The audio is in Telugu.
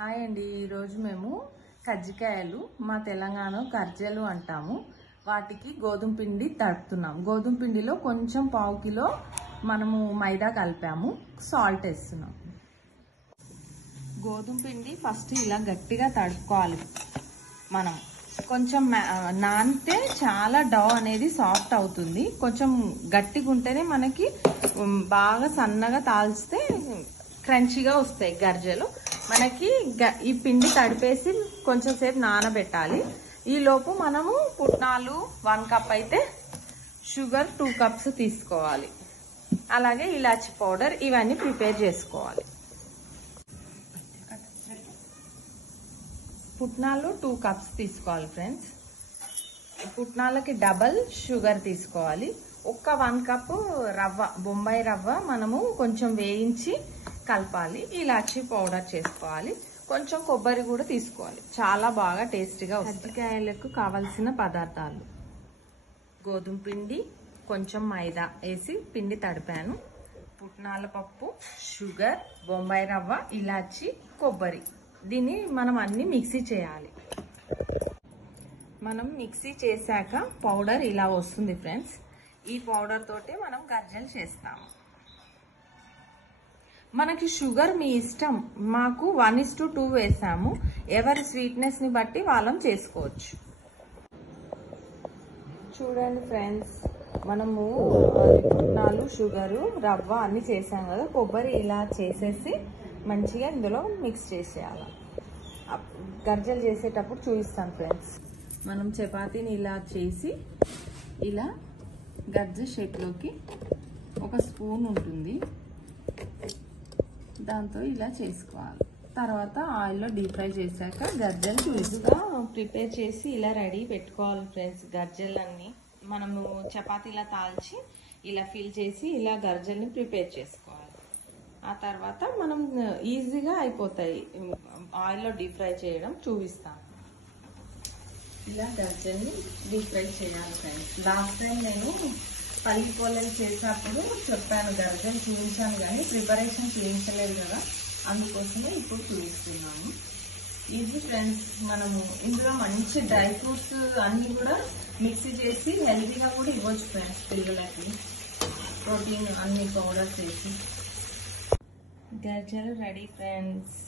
హాయ్ అండి, ఈరోజు మేము కజ్జికాయలు మా తెలంగాణ గర్జెలు అంటాము. వాటికి గోధుమ పిండి తడుపుతున్నాం. గోధుమ పిండిలో కొంచెం పావు కిలో మనము మైదా కలిపాము, సాల్ట్ వేస్తున్నాం. గోధుమ పిండి ఫస్ట్ ఇలా గట్టిగా తడుపుకోవాలి. మనం కొంచెం నానితే చాలా డౌ అనేది సాఫ్ట్ అవుతుంది. కొంచెం గట్టిగా ఉంటేనే మనకి బాగా సన్నగా తాల్చితే క్రంచీగా వస్తాయి గర్జెలు. మనకి ఈ పిండి తడిపేసి కొంచెం సేపు నానబెట్టాలి. ఈ లోపు మనము పుట్నాలు 1 కప్ అయితే షుగర్ 2 కప్స్ తీసుకోవాలి. అలాగే ఇలాచి పౌడర్ ఇవన్నీ ప్రిపేర్ చేసుకోవాలి. పుట్నాలు 2 కప్స్ తీసుకోవాలి ఫ్రెండ్స్. పుట్నాలకి డబల్ షుగర్ తీసుకోవాలి. 1 కప్ రవ్వ, బొంబాయి రవ్వ మనము కొంచెం వేయించి కలపాలి. ఇలాచి పౌడర్ చేసుకోవాలి. కొంచెం కొబ్బరి కూడా తీసుకోవాలి. చాలా బాగా టేస్టీగా వస్తుంది. కజ్జికాయలకు కావలసిన పదార్థాలు: గోధుమ పిండి, కొంచెం మైదా వేసి పిండి తడిపాను, పుట్నాల పప్పు, షుగర్, బొంబాయి రవ్వ, ఇలాచి, కొబ్బరి. దీన్ని మనం అన్ని మిక్సీ చేయాలి. మనం మిక్సీ చేశాక పౌడర్ ఇలా వస్తుంది ఫ్రెండ్స్. ఈ పౌడర్ తోటే మనం గర్జెలు చేస్తాము. మనకి షుగర్ మీ ఇష్టం. మాకు 1:2 వేసాము. ఎవరి స్వీట్నెస్ ని బట్టి వాళ్ళం చేసుకోవచ్చు. చూడండి ఫ్రెండ్స్, మనము పుట్నాలు, షుగరు, రవ్వ అన్ని చేసాం కదా. కొబ్బరి ఇలా చేసేసి మంచిగా ఇందులో మిక్స్ చేసేయాలి. గర్జలు చేసేటప్పుడు చూపిస్తాను ఫ్రెండ్స్. మనం చపాతీని ఇలా చేసి ఇలా గర్జ షేప్లోకి ఒక స్పూన్ ఉంటుంది, దాంతో ఇలా చేసుకోవాలి. తర్వాత ఆయిల్లో డీప్ ఫ్రై చేశాక గర్జలు చూపిస్తా ప్రిపేర్ చేసి ఇలా రెడీ పెట్టుకోవాలి ఫ్రెండ్స్. గర్జలన్నీ మనము చపాతీలా తాల్చి ఇలా ఫిల్ చేసి ఇలా గర్జల్ని ప్రిపేర్ చేసుకోవాలి. ఆ తర్వాత మనం ఈజీగా అయిపోతాయి ఆయిల్లో డీప్ ఫ్రై చేయడం. చూపిస్తాను. ఇలా గర్జల్ని డీప్ ఫ్రై చేయాలి ఫ్రెండ్స్. లాస్ట్ టైం నేను పల్లి పొల్లలు చేసినప్పుడు చెప్పాను, గర్జలు చూపించాను కానీ ప్రిపరేషన్ చూపించలేదు కదా, అందుకోసమే ఇప్పుడు చూపిస్తున్నాము. Easy friends. మనము ఇందులో మంచి డ్రై ఫ్రూట్స్ అన్నీ కూడా మిక్సీ చేసి హెల్తీగా కూడా ఇవ్వచ్చు ఫ్రెండ్స్ పిల్లలకి. ప్రోటీన్ అన్ని పౌడర్ చేసి గర్జలు రెడీ ఫ్రెండ్స్.